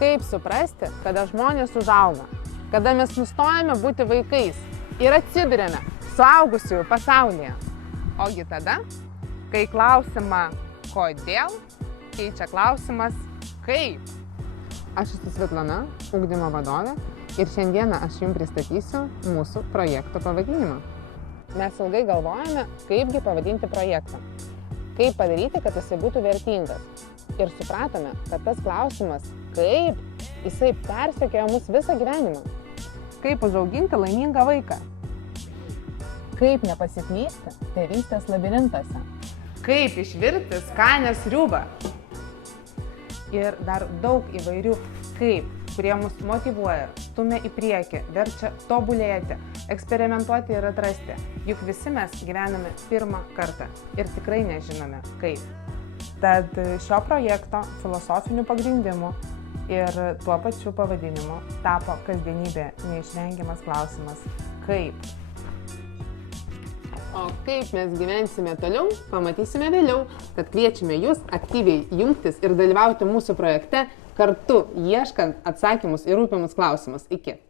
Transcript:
Kaip suprasti, kada žmonės užauga, kada mes nustojame būti vaikais ir atsiduriame suaugusiųjų pasaulyje. Ogi tada, kai klausimą kodėl keičia klausimas kaip. Aš esu Svetlana, ugdymo vadovė, ir šiandieną aš jums pristatysiu mūsų projekto pavadinimą. Mes ilgai galvojame, kaipgi pavadinti projektą, kaip padaryti, kad jisai būtų vertingas. Ir supratome, kad tas klausimas kaip, jisai persekioja mus visą gyvenimą. Kaip užauginti laimingą vaiką? Kaip nepasiklysti tėvystės labirintuose? Kaip išvirti skanią sriubą? Ir dar daug įvairių kaip, kurie mus motyvuoja, stumia į priekį, verčia tobulėti, eksperimentuoti ir atrasti. Juk visi mes gyvename pirmą kartą ir tikrai nežinome kaip. Tad šio projekto filosofiniu pagrindimu ir tuo pačiu pavadinimu tapo kasdienybė neišvengiamas klausimas kaip. O kaip mes gyvensime toliau, pamatysime vėliau, tad kviečiame jūs aktyviai jungtis ir dalyvauti mūsų projekte, kartu ieškant atsakymus į rūpimus klausimus. Iki.